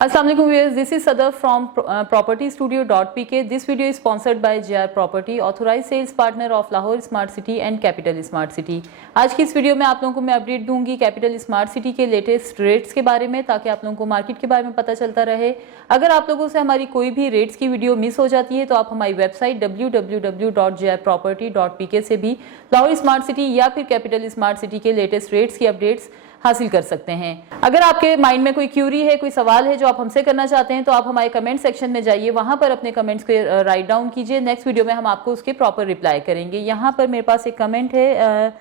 Assalamualaikum viewers, this is Sadaf from propertystudio.pk. This video is sponsored by JR Property, authorized sales partner of Lahore Smart City and Capital Smart City. आज की इस video में आप लोगों को मैं update दूंगी कैपिटल स्मार्ट सिटी के लेटेस्ट रेट्स के बारे में, ताकि आप लोगों को मार्केट के बारे में पता चलता रहे। अगर आप लोगों से हमारी कोई भी रेट्स की वीडियो मिस हो जाती है तो आप हमारी वेबसाइट www.jrproperty.pk से भी लाहौर स्मार्ट सिटी या फिर कैपिटल स्मार्ट सिटी के लेटेस्ट रेट्स की अपडेट्स हासिल कर सकते हैं। अगर आपके माइंड में कोई क्यूरी है, कोई सवाल है जो आप हमसे करना चाहते हैं, तो आप हमारे कमेंट सेक्शन में जाइए, वहां पर अपने कमेंट्स को राइट डाउन कीजिए। नेक्स्ट वीडियो में हम आपको उसके प्रॉपर रिप्लाई करेंगे। यहाँ पर मेरे पास एक कमेंट है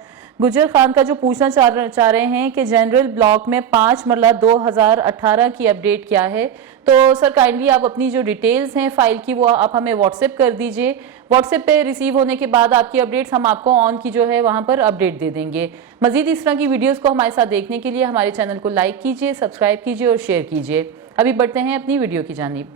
गुजर खान का, जो पूछना चाह रहे हैं कि जनरल ब्लॉक में 5 मरला 2018 की अपडेट क्या है। तो सर काइंडली आप अपनी जो डिटेल्स हैं फाइल की वो आप हमें व्हाट्सएप कर दीजिए। व्हाट्सएप पे रिसीव होने के बाद आपकी अपडेट्स हम आपको ऑन की जो है वहां पर अपडेट दे देंगे। मजीद इस तरह की वीडियोस को हमारे साथ देखने के लिए हमारे चैनल को लाइक कीजिए, सब्सक्राइब कीजिए और शेयर कीजिए। अभी बढ़ते हैं अपनी वीडियो की जानिब।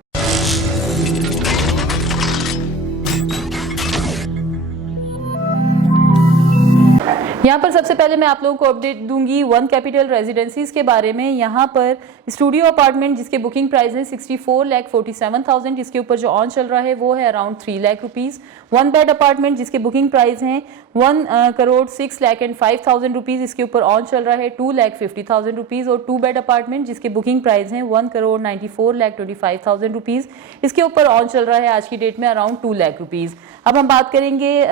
यहाँ पर सबसे पहले मैं आप लोगों को अपडेट दूंगी वन कैपिटल रेजिडेंसीज के बारे में। यहाँ पर स्टूडियो अपार्टमेंट जिसके बुकिंग प्राइस है 64,47,000, इसके ऊपर जो ऑन चल रहा है वो है around 3 lakh rupees. One bed apartment जिसके बुकिंग प्राइस हैं 1,06,05,000 रुपीज़, इसके ऊपर ऑन चल रहा है 2,50,000 रुपीज़। और 2 बेड अपार्टमेंट जिसके बुकिंग प्राइस हैं 1,94,25,000 रुपीज़, इसके ऊपर ऑन चल रहा है आज की डेट में अराउंड 2 लाख रुपीज़। अब हम बात करेंगे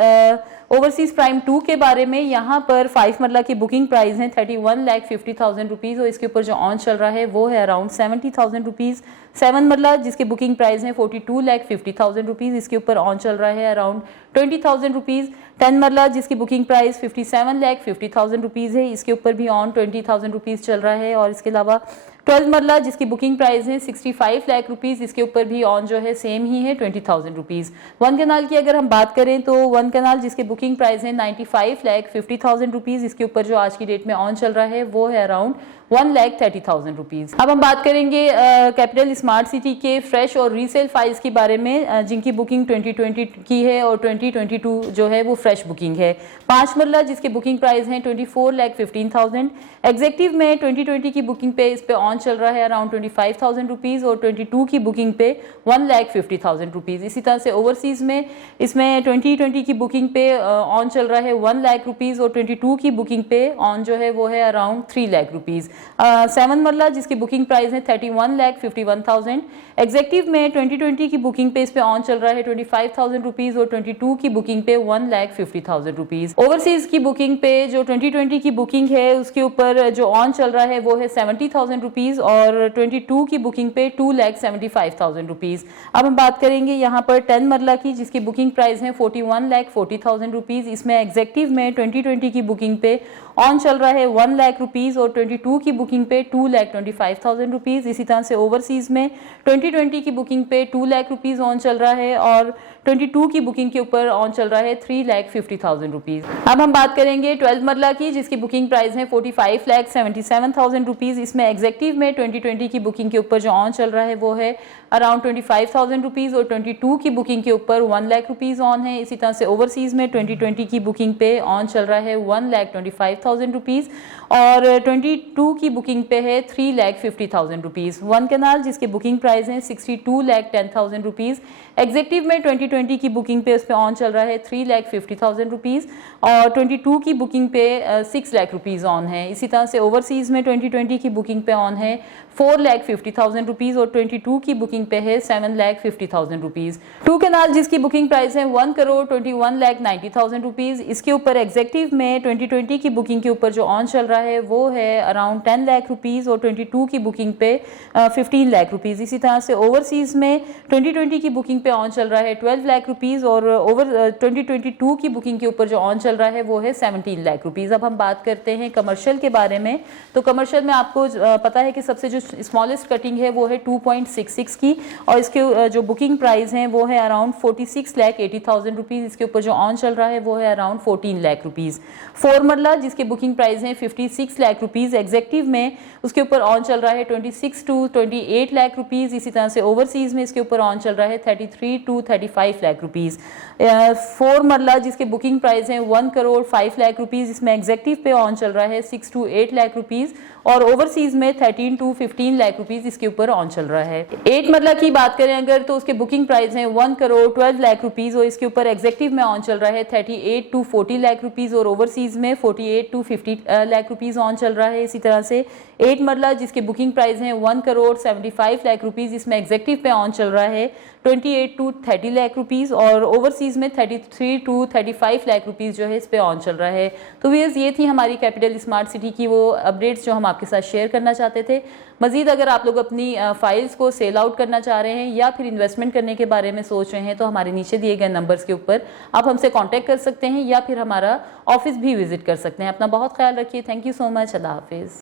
ओवरसीज प्राइम 2 के बारे में। यहाँ पर 5 मरला की बुकिंग प्राइस है 31,50,000 रुपीज़ और इसके ऊपर जो ऑन चल रहा है वो है अराउंड 70,000 रुपीज़। 7 मरला जिसके बुकिंग प्राइस है 42,50,000 रुपीज़, इसके ऊपर ऑन चल रहा है अराउंड 20,000 रुपीज़। 10 मरला जिसकी बुकिंग प्राइस 57,50,000 रुपीज़ है, इसके ऊपर भी ऑन 20,000 रुपीज़ चल रहा है। और इसके अलावा 12 मरला जिसकी बुकिंग प्राइस है 65 लाख रुपीज़, इसके ऊपर भी ऑन जो है सेम ही है 20,000 रुपीज़। वन कैनाल की अगर हम बात करें तो वन कैनाल जिसके बुकिंग प्राइस है 95,50,000 रुपीज़, इसके ऊपर जो आज की डेट में ऑन चल रहा है वो है अराउंड 1,30,000 रुपीज़। अब हम बात करेंगे कैपिटल स्मार्ट सिटी के फ्रेश और रीसेल फाइल्स के बारे में, जिनकी बुकिंग 2020 की है और 2022 जो है वो फ्रेश बुकिंग है। 5 मरला जिसके बुकिंग प्राइस हैं 24,15,000। एग्जेक्टिव में 2020 की बुकिंग पे इस पे ऑन चल रहा है अराउंड 25,000 रुपीज़ और 22 की बुकिंग पे 1,50,000 रुपीज़। इसी तरह से ओवरसीज में इसमें 2020 की बुकिंग पे ऑन चल रहा है 1 लाख रुपीज़ और 22 की बुकिंग पे ऑन जो है वो है अराउंड 3 लाख रुपीज़। 7 मरला जिसकी बुकिंग प्राइस है 31,51,000। एग्जेक्टिव में 2020 की बुकिंग पे इस पे ऑन चल रहा है 25,000 रुपीज़ और 22 की बुकिंग पे 1,50,000 रुपीज़। ओवरसीज की बुकिंग पे जो 2020 की बुकिंग है उसके ऊपर जो ऑन चल रहा है वो है 70,000 रुपीज़ और 22 की बुकिंग पे 2,75,000 रुपीज़। अब हम बात करेंगे यहाँ पर 10 मरला की जिसकी बुकिंग प्राइस है 41,40,000 रुपीज़। इसमें एग्जेक्टिव में 2020 की बुकिंग पे ऑन चल रहा है 1 लाख रुपीज़ और 22 की बुकिंग पे 2,25,000 रुपीज़। इसी तरह से ओवरसीज में 2020 की बुकिंग पे 2 लाख रुपीज़ ऑन चल रहा है और 22 की बुकिंग के ऊपर ऑन चल रहा है 3,50,000 रुपीज़। अब हम बात करेंगे 12 मरला की जिसकी बुकिंग प्राइस है 45,77,000 रुपीज़। इसमें एग्जेक्टिव में 2020 की बुकिंग के ऊपर जो ऑन चल रहा है वो है अराउंड 25,000 रुपीज़ और 22 की बुकिंग के ऊपर 1 लाख रुपीज़ ऑन है। इसी तरह से ओवरसीज में 2020 की बुकिंग पे ऑन चल रहा है 1,25,000 रुपीज़ और 22 की बुकिंग पे है 3,50,000 रुपीज़। वन कैनाल जिसके बुकिंग प्राइस है 62,10,000 रुपीज़। एग्जेक्टिव में 2020 की बुकिंग पे उस पे ऑन चल रहा है 3,50,000 रुपीज़ और 22 की बुकिंग पे 6 लाख रुपीज़ ऑन है। इसी तरह से ओवरसीज में 2020 की बुकिंग पे ऑन है 4,50,000 रुपीज़ और 22 की बुकिंग पे है 7,50,000 रुपीज़। 2 कैनाल जिसकी बुकिंग प्राइस है 1,21,90,000 रुपीज़, इसके ऊपर एग्जेक्टिव में 2020 की बुकिंग के ऊपर जो ऑन चल रहा है वो है अराउंड 10 लाख रुपीज़ और 22 की बुकिंग पे 15 लाख रुपीज़। इसी तरह से ओवरसीज में 2020 की बुकिंग पे ऑन चल रहा है 12 लाख रुपीज़ और 2022 की बुकिंग के ऊपर जो ऑन चल रहा है वो है 17 लाख रुपीज़। अब हम बात करते हैं कमर्शियल के बारे में। तो कमर्शियल में आपको पता है कि सबसे जो स्मॉलेस्ट कटिंग है वो है 2.66 की और इसके जो बुकिंग प्राइस हैं वो है अराउंड 46,80,000 रुपीज़। इसके ऊपर जो ऑन चल रहा है वो है अराउंड 14 लाख रुपीज़। 4 मरला जिसके बुकिंग प्राइस हैं 56 लाख रुपीज़। एग्जेक्टिव में उसके ऊपर ऑन चल रहा है 26 to 28 लाख रुपीज़। इसी तरह से ओवरसीज में इसके ऊपर ऑन चल रहा है 33 to 35 लाख रुपीज़। 4 मरला जिसके बुकिंग प्राइस हैं 1,05,00,000 रुपीज़। इसमें एग्जेक्टिव पे ऑन चल रहा है 6 to 8 लाख रुपीज़ और ओवरसीज में 13 to 15 लाख रुपीस इसके ऊपर ऑन चल रहा है। 8 मरला की बात करें अगर तो उसके बुकिंग प्राइस है 1 करोड़ 12 लाख रुपीस और इसके ऊपर एग्जेक्टिव में ऑन चल रहा है 38 to 40 लाख रुपीस और ओवरसीज में 48 to 50 लाख रुपीस ऑन चल रहा है। इसी तरह से 8 मरला जिसके बुकिंग प्राइस है 1 करोड़ 75 लाख रुपीस, इसमें एग्जेक्टिव पे ऑन चल रहा है 28 to 30 लाख रुपीस और ओवरसीज में 33 to 35 लाख रुपीस जो है इस पे ऑन चल रहा है। तो व्यूअर्स ये थी हमारी कैपिटल स्मार्ट सिटी की वो अपडेट्स जो हम आपके साथ शेयर करना चाहते थे। मजीद अगर आप लोग अपनी फाइल्स को सेल आउट करना चाह रहे हैं या फिर इन्वेस्टमेंट करने के बारे में सोच रहे हैं तो हमारे नीचे दिए गए नंबर्स के ऊपर आप हमसे कॉन्टैक्ट कर सकते हैं या फिर हमारा ऑफिस भी विजिट कर सकते हैं। अपना बहुत ख्याल रखिए। Thank you so much. अल्लाह हाफिज़।